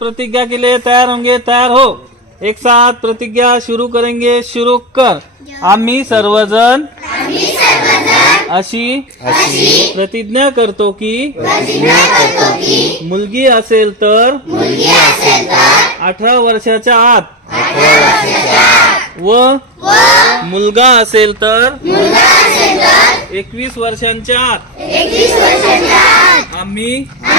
प्रतिज्ञा के लिए तैयार होंगे तैयार हो। एक साथ प्रतिज्ञा शुरू करेंगे शुरू कर। आम्ही सर्वजण अशी प्रतिज्ञा करतो की मुलगी असेल तर अठरा वर्षाच्या आत व मुलगा असेल तर एकवीस वर्षांच्या आत. आम्ही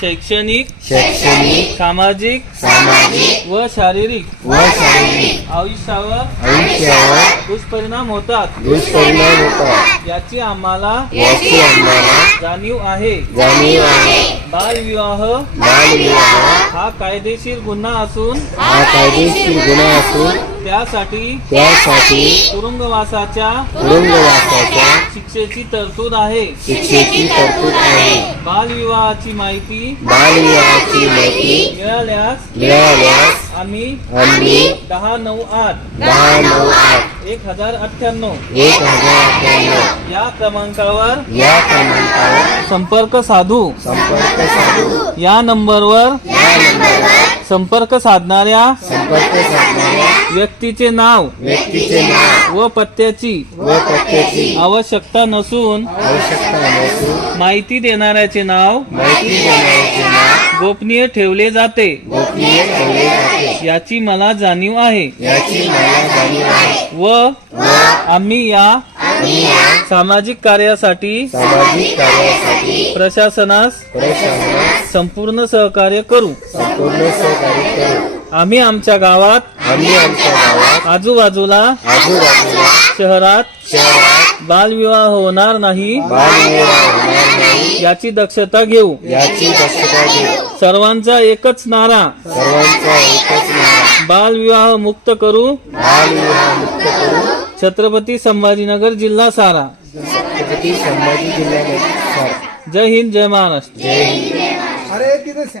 शैक्षणिक शैक्षणिक सामाजिक सामाजिक व शारीरिक व शारीरिक आयुष्यावर आयुष्यावर दुष्परिणाम होतात. दुष्परिणाम होतात. याची आम्हाला याची आम्हाला जाणीव आहे. जाणीव आहे. बालविवाह बालविवाह हा कायदेशीर गुन्हा असून हा कायदेशीर गुन्हा असून त्यासाठी त्यासाठी तुरुंगवासाच्या तुरुंगवासाच्या शिक्षेची तरतूद आहे. शिक्षेची तरतूद आहे. बालविवाहाची माहिती बालविवाहाची माहिती मिळाल्यास मिळाल्यास आम्ही आम्ही दहा नऊ आठ दहा नऊ आठ एक हजार अठ्ठ्याण्णव एक हजार अठ्ठ्याण्णव या क्रमांकावर या क्रमांकावर संपर्क साधू. संपर्क साधू. या नंबरवर या नंबरवर संपर्क साधणाऱ्या संपर्क साधणाऱ्या व्यक्तीचे नाव व्यक्तीचे नाव व पत्त्याची व पत्त्याची आवश्यकता नसून आवश्यकता नसून माहिती देणाऱ्याचे नाव माहिती देण्याचे नाव गोपनीय ठेवले जाते. गोपनीय ठेवले जाते. याची मला जाणीव आहे. याची मला जाणीव आहे. व आम्ही या सामाजिक कार्यासाठी सामाजिक कार्यासाठी प्रशासनास प्रशासनास संपूर्ण सहकार्य करू. संपूर्ण सहकार्य करू. आम्ही आमच्या गावात आम्ही आमच्या गावात आजूबाजूला आजूबाजूला शहरात शहरात बालविवाह होणार नाही बालविवाह होणार नाही याची दक्षता घेऊ. याची दक्षता घेऊ. सर्वांचा एकच नारा. सर्वांचा एकच नाव बालविवाह मुक्त करू. बालविवाह मुक्त करू. छत्रपती संभाजीनगर जिल्हा सारा. छत्रपती संभाजी जिल्ह्यामध्ये जय हिंद जय महाराष्ट्र. जय हिंद